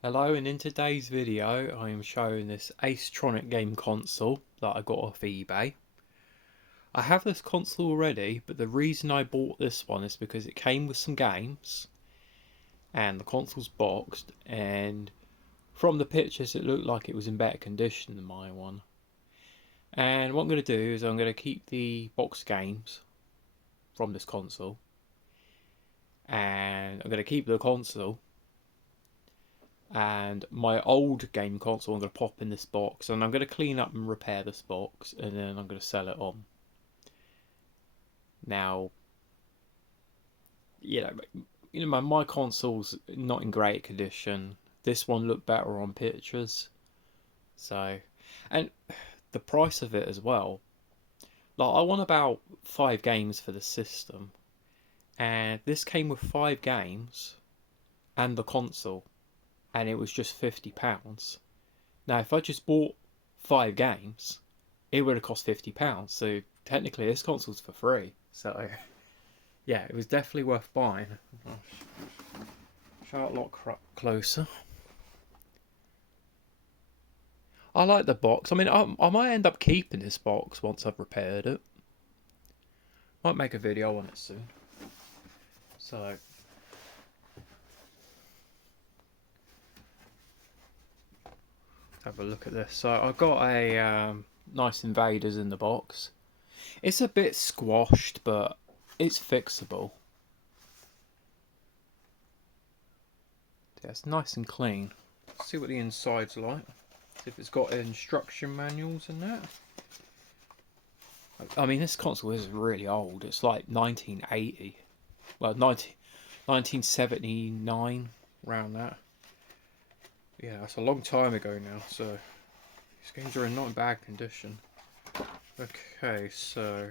Hello, and in today's video I am showing this Acetronic game console that I got off eBay. I have this console already, but the reason I bought this one is because it came with some games and the console's boxed, and from the pictures it looked like it was in better condition than my one. And what I'm going to do is I'm going to keep the boxed games from this console, and I'm going to keep the console, and my old game console I'm going to pop in this box, and I'm going to clean up and repair this box, and then I'm going to sell it on. Now, you know, my console's not in great condition. This one looked better on pictures, so, and the price of it as well. Like, I want about 5 games for the system, and this came with 5 games and the console, and it was just £50. Now, if I just bought 5 games, it would have cost £50. So technically, this console's for free. So yeah, it was definitely worth buying. I'll show it a lot closer. I like the box. I mean, I might end up keeping this box once I've repaired it. Might make a video on it soon. So have a look at this. So I've got a nice Invaders in the box. It's a bit squashed, but it's fixable. Yeah, it's nice and clean. Let's see what the inside's like. See if it's got instruction manuals in that. I mean, this console is really old. It's like 1980. Well, 1979, around that. Yeah, that's a long time ago now, so these games are in not in bad condition. Okay, so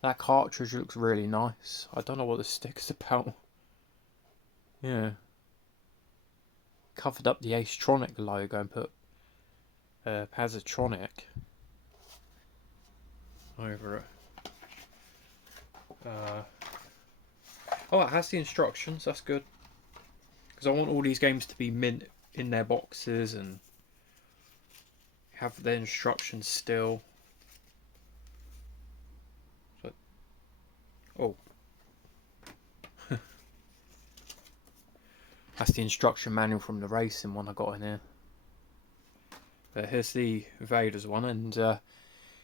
that cartridge looks really nice. I don't know what the stick's about. Yeah. Covered up the Acetronic logo and put Acetronic over it. Oh, it has the instructions. That's good. Because I want all these games to be mint in their boxes and have their instructions still. So, oh. That's the instruction manual from the racing one I got in here. Here's the Invaders one, and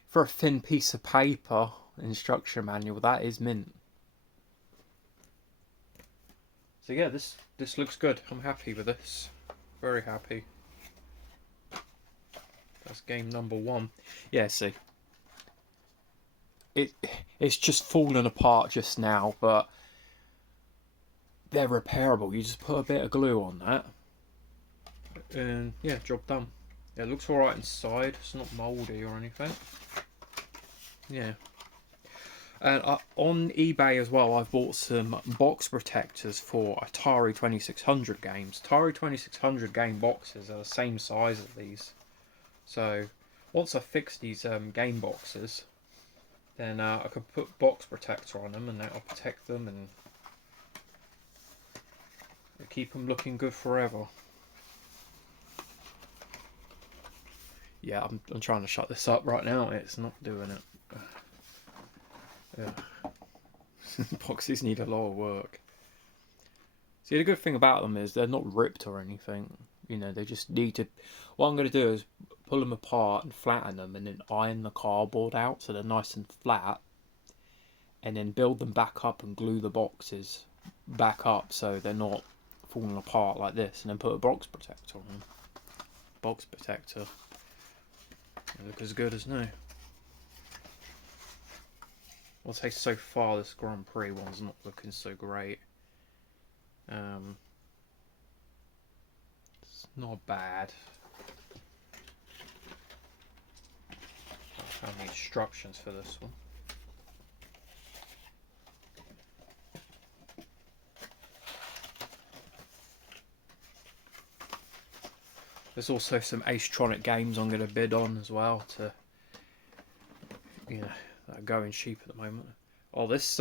for a thin piece of paper instruction manual, that is mint. So yeah, this looks good. I'm happy with this. Very happy. That's game number 1. Yeah, see. It's just fallen apart just now, but they're repairable. You just put a bit of glue on that, and yeah, job done. It looks alright inside. It's not mouldy or anything. Yeah. And on eBay as well, I've bought some box protectors for Atari 2600 games. Atari 2600 game boxes are the same size as these. So once I fix these game boxes, then I can put box protector on them, and that'll protect them and keep them looking good forever. Yeah, I'm trying to shut this up right now. It's not doing it. Yeah. Boxes need a lot of work. See, the good thing about them is they're not ripped or anything. You know, they just need to... What I'm going to do is pull them apart and flatten them, and then iron the cardboard out so they're nice and flat, and then build them back up and glue the boxes back up so they're not falling apart like this, and then put a box protector on them. Box protector. They look as good as new. I'll say so far this Grand Prix one's not looking so great. It's not bad. I found the instructions for this one. There's also some Acetronic games I'm going to bid on as well to, you know, that are going cheap at the moment. Oh, this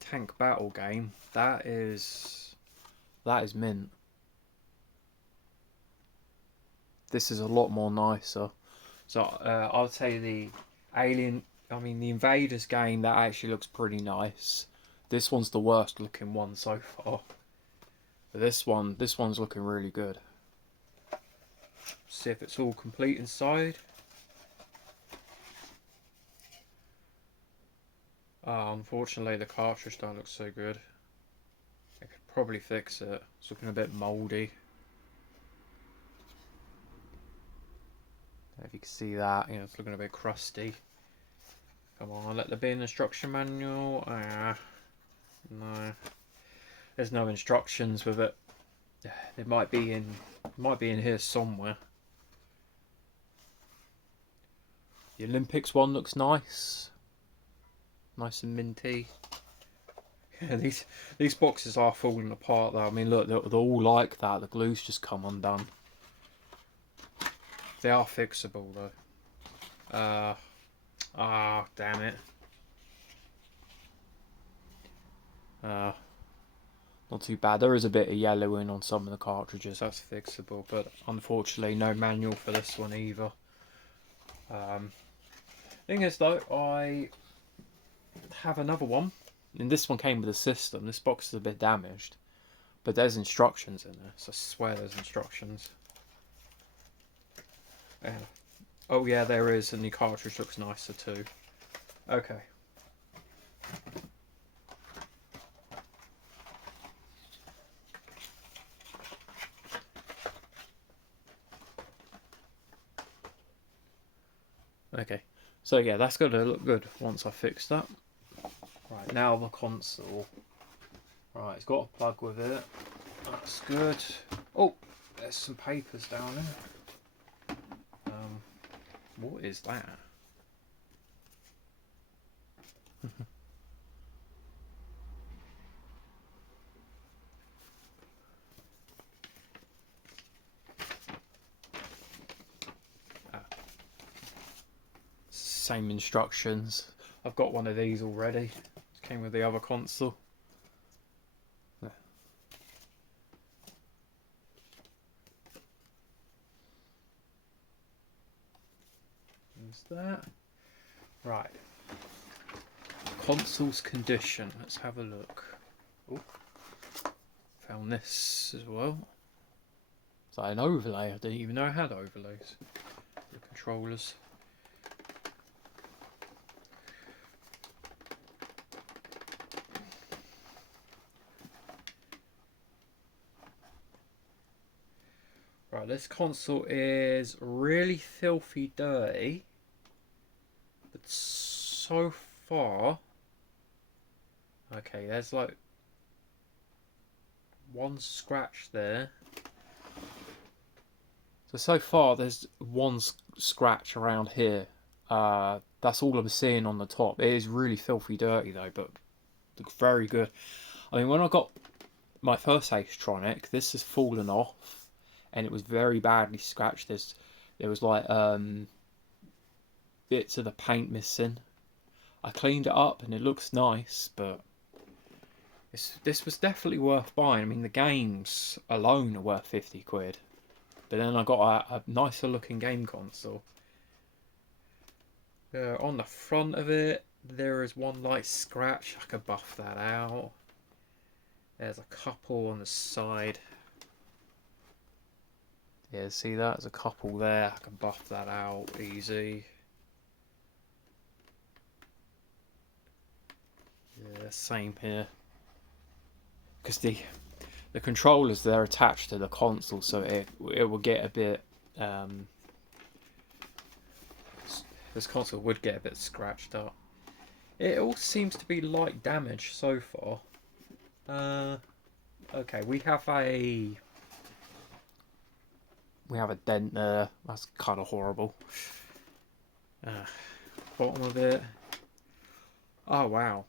tank battle game, that is mint. This is a lot more nicer. So I would say the the Invaders game, that actually looks pretty nice. This one's the worst looking one so far. But this one's looking really good. See if it's all complete inside. Unfortunately, the cartridge don't look so good. I could probably fix it. It's looking a bit mouldy. If you can see that, you know, it's looking a bit crusty. Come on, let there be an instruction manual. No, there's no instructions with it. It might be in here somewhere. The Olympics one looks nice. Nice and minty. Yeah, these boxes are falling apart though. I mean, look, they're all like that. The glue's just come undone. They are fixable though. Damn it. Not too bad. There is a bit of yellowing on some of the cartridges. That's fixable, but unfortunately, no manual for this one either. Thing is though, I have another one, and this one came with a system. This box is a bit damaged, but there's instructions in there, so I swear there's instructions. Oh yeah, there is, and the cartridge looks nicer too. Okay. Okay, so yeah, that's going to look good once I fix that. Right, now the console. Right, it's got a plug with it. That's good. Oh, there's some papers down there. What is that? Same instructions. I've got one of these already. It came with the other console. There's that. Right. Console's condition. Let's have a look. Oh, found this as well. Is that an overlay? I didn't even know I had overlays. The controllers. Right, this console is really filthy dirty, but so far, okay, there's like one scratch there. So far there's one scratch around here. That's all I'm seeing on the top. It is really filthy dirty though, but looks very good. I mean, when I got my first Acetronic, this has fallen off. And it was very badly scratched. There was like bits of the paint missing. I cleaned it up and it looks nice, but this was definitely worth buying. I mean, the games alone are worth 50 quid. But then I got a nicer looking game console. On the front of it, there is one light scratch. I could buff that out. There's a couple on the side. Yeah, see that? There's a couple there. I can buff that out easy. Yeah, same here. Because the controllers, they're attached to the console, so it will get a bit. This console would get a bit scratched up. It all seems to be light damage so far. Okay, we have a dent there. That's kind of horrible. Bottom of it. Oh wow.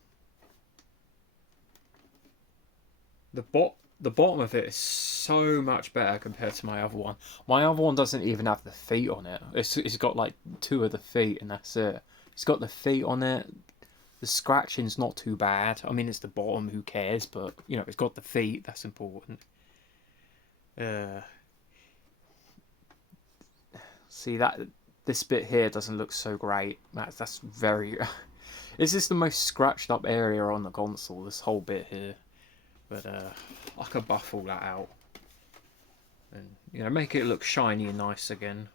The bottom of it is so much better compared to my other one. My other one doesn't even have the feet on it. It's got like 2 of the feet and that's it. It's got the feet on it. The scratching's not too bad. I mean, it's the bottom, who cares? But, you know, it's got the feet, that's important. See, that this bit here doesn't look so great. That's very... This is the most scratched up area on the console, this whole bit here. But I could buff all that out. And, you know, make it look shiny and nice again.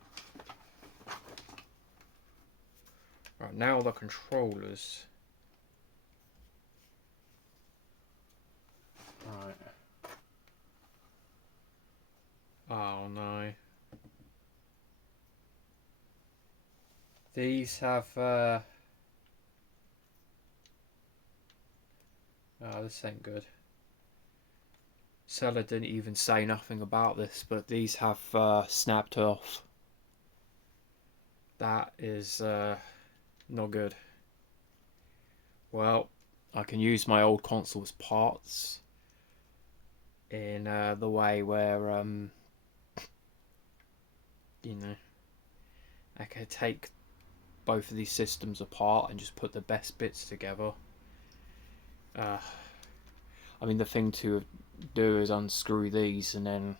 Right, now the controllers. Right. Oh no. These have oh, this ain't good. Seller didn't even say nothing about this, but these have snapped off. That is not good. Well, I can use my old console's parts in the way where you know, I could take both of these systems apart and just put the best bits together. I mean, the thing to do is unscrew these and then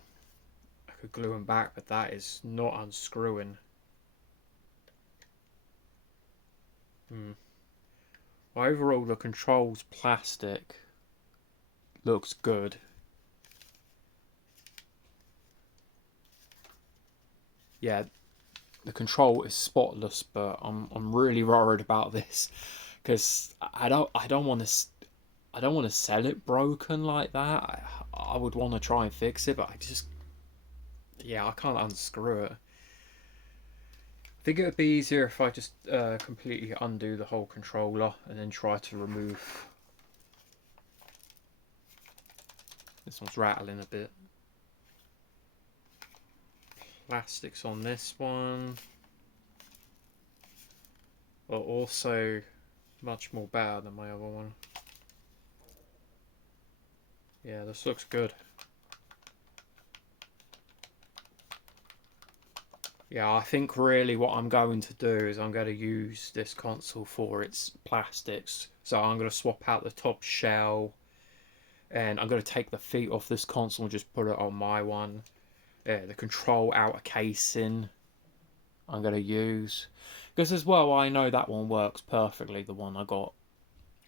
I could glue them back, but that is not unscrewing. Overall, the controls plastic looks good. Yeah, the control is spotless, but I'm really worried about this because I don't want to sell it broken like that. I would want to try and fix it, but I can't unscrew it. I think it would be easier if I just completely undo the whole controller and then try to remove. This one's rattling a bit. Plastics on this one are also much more bad than my other one. Yeah, this looks good. Yeah, I think really what I'm going to do is I'm going to use this console for its plastics. So I'm going to swap out the top shell and I'm going to take the feet off this console and just put it on my one. The control outer casing I'm going to use. Because as well, I know that one works perfectly, the one I got.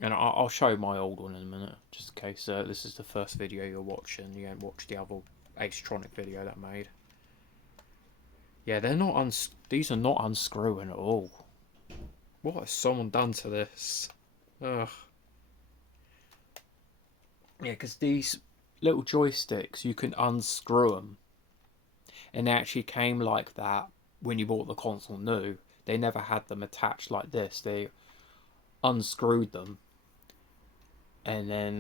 And I'll show my old one in a minute, just in case this is the first video you're watching. You haven't watched the other Acetronic video that I made. Yeah, they're not these are not unscrewing at all. What has someone done to this? Ugh. Yeah, because these little joysticks, you can unscrew them. And they actually came like that when you bought the console new. They never had them attached like this. They unscrewed them. And then,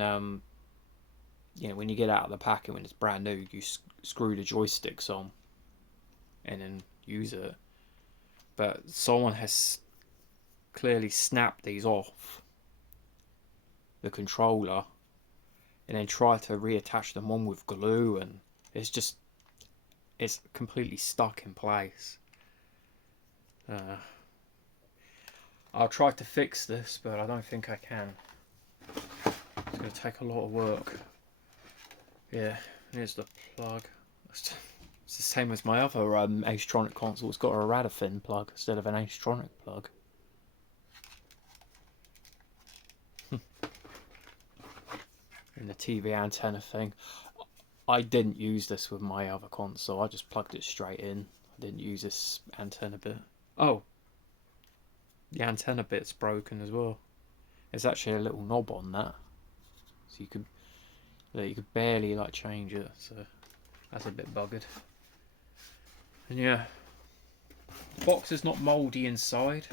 you know, when you get out of the packet when it's brand new, you screw the joysticks on. And then use it. But someone has clearly snapped these off the controller and then tried to reattach them on with glue, and it's completely stuck in place. I'll try to fix this, but I don't think I can. It's going to take a lot of work. Yeah, here's the plug. It's the same as my other Acetronic console. It's got a Radafin plug instead of an Acetronic plug. And the TV antenna thing. I didn't use this with my other console. I just plugged it straight in. I didn't use this antenna bit. Oh, the antenna bit's broken as well. There's actually a little knob on that, so you could barely like change it. So that's a bit buggered. And yeah, the box is not mouldy inside.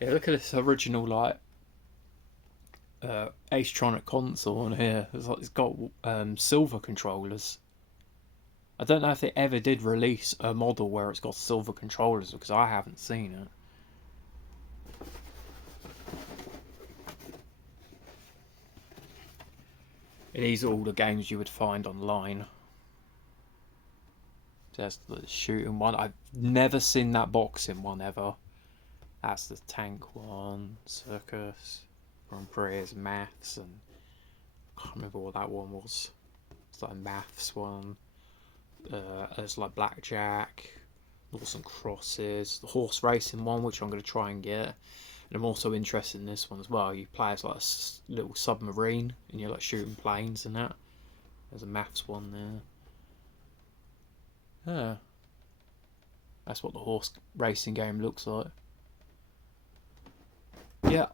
Yeah, look at this original like Acetronic console on here. It's got silver controllers. I don't know if they ever did release a model where it's got silver controllers, because I haven't seen it. And these are all the games you would find online. There's the shooting one. I've never seen that boxing one ever. That's the tank one. Circus. Grand Prix is maths, and I can't remember what that one was. It's like a maths one. There's like blackjack, noughts and crosses, the horse racing one, which I'm going to try and get. And I'm also interested in this one as well. You play as like a little submarine, and you're like shooting planes and that. There's a maths one there. Yeah, that's what the horse racing game looks like. Yeah,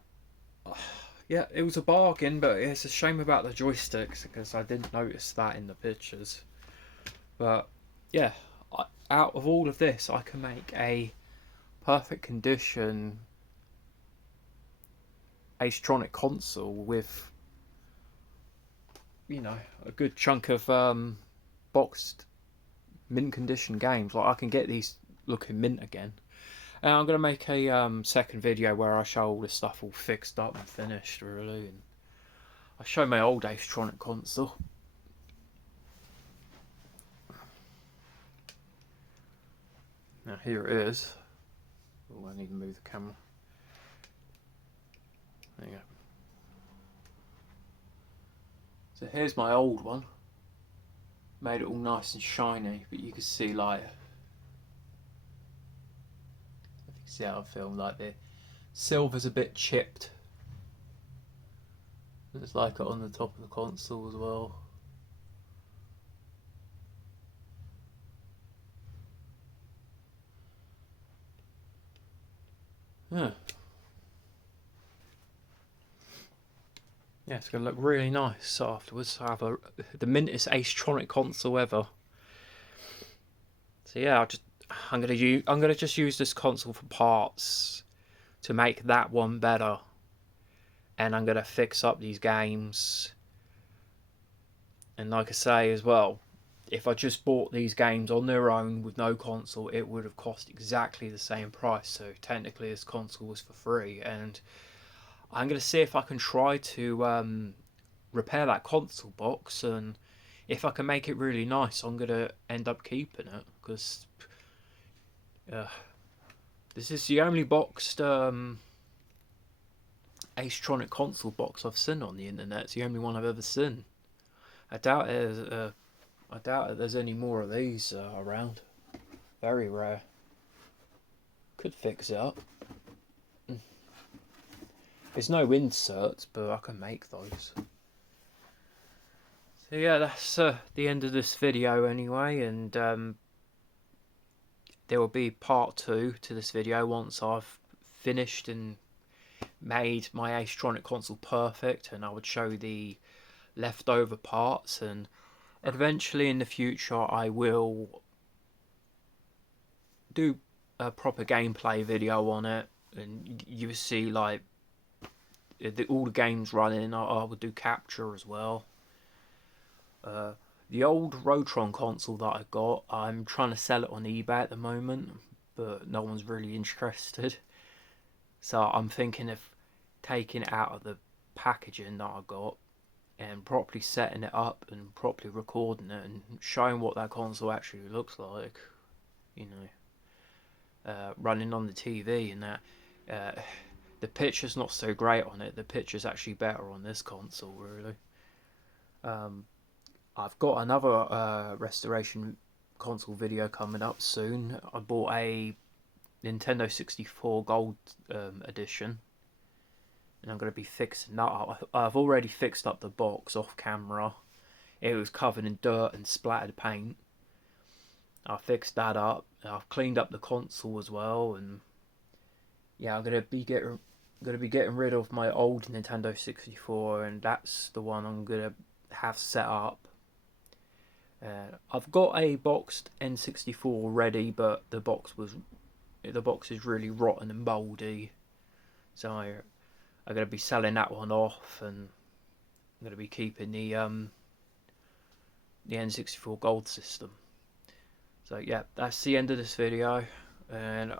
yeah, it was a bargain, but it's a shame about the joysticks because I didn't notice that in the pictures. But yeah, out of all of this, I can make a perfect condition Acetronic console with, you know, a good chunk of boxed mint condition games. Like I can get these looking mint again. And I'm gonna make a second video where I show all this stuff all fixed up and finished, really. And I show my old Acetronic console. Now here it is. Oh, I need to move the camera. There you go. So here's my old one. Made it all nice and shiny, but you can see like, if you can see how I film, like the silver's a bit chipped. It's like it on the top of the console as well. Yeah. Yeah, it's gonna look really nice afterwards. I have the mintest Acetronic console ever. So yeah, I'm gonna just use this console for parts to make that one better, and I'm gonna fix up these games. And like I say as well, if I just bought these games on their own with no console, it would have cost exactly the same price. So technically, this console was for free, and I'm going to see if I can try to repair that console box, and if I can make it really nice, I'm going to end up keeping it, because this is the only boxed Acetronic console box I've seen on the internet. It's the only one I've ever seen. I doubt there's any more of these around. Very rare. Could fix it up. There's no inserts, but I can make those. So yeah, that's the end of this video anyway, and there will be part 2 to this video once I've finished and made my Acetronic console perfect, and I would show the leftover parts, and eventually in the future I will do a proper gameplay video on it, and you will see like all the games running. I would do capture as well. The old Rotron console that I got, I'm trying to sell it on eBay at the moment, but no one's really interested. So I'm thinking of taking it out of the packaging that I got and properly setting it up and properly recording it and showing what that console actually looks like, you know, running on the TV and that. The picture's not so great on it. The picture's actually better on this console, really. I've got another restoration console video coming up soon. I bought a Nintendo 64 Gold edition, and I'm going to be fixing that up. I've already fixed up the box off camera. It was covered in dirt and splattered paint. I fixed that up. I've cleaned up the console as well, and yeah, I'm going to be getting rid of my old Nintendo 64, and that's the one I'm going to have set up. I've got a boxed N64 ready, but the box is really rotten and mouldy, so I'm going to be selling that one off, and I'm going to be keeping the N64 Gold system. So yeah, that's the end of this video, and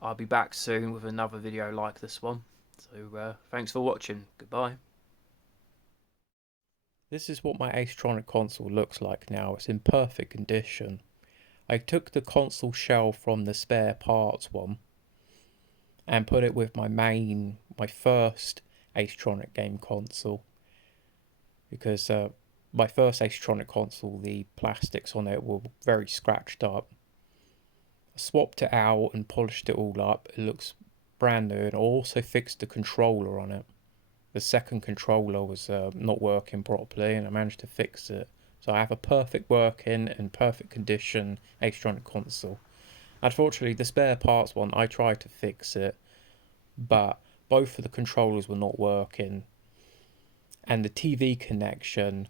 I'll be back soon with another video like this one. So thanks for watching. Goodbye. This is what my Acetronic console looks like now. It's in perfect condition. I took the console shell from the spare parts one and put it with my first Acetronic game console, because my first Acetronic console, the plastics on it were very scratched up. I swapped it out and polished it all up. It looks brand new, and I also fixed the controller on it. The second controller was not working properly, and I managed to fix it. So I have a perfect working and perfect condition Acetronic console. Unfortunately, the spare parts one, I tried to fix it, but both of the controllers were not working, and the TV connection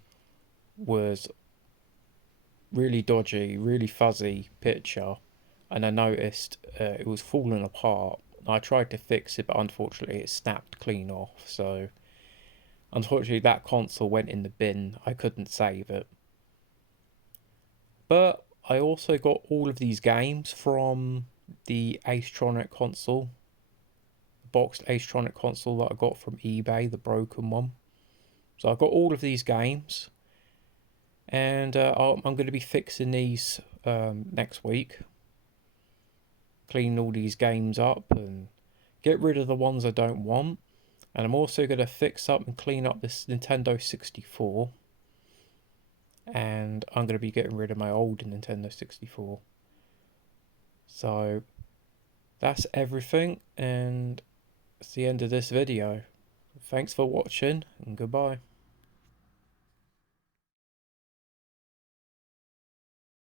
was really dodgy, really fuzzy picture, and I noticed it was falling apart. I tried to fix it, but unfortunately it snapped clean off. So unfortunately that console went in the bin. I couldn't save it. But I also got all of these games from the Acetronic console, the boxed Acetronic console that I got from eBay, the broken one. So I got all of these games, and I'm going to be fixing these next week. Clean all these games up and get rid of the ones I don't want. And I'm also going to fix up and clean up this Nintendo 64. And I'm going to be getting rid of my old Nintendo 64. So that's everything, and it's the end of this video. Thanks for watching, and goodbye.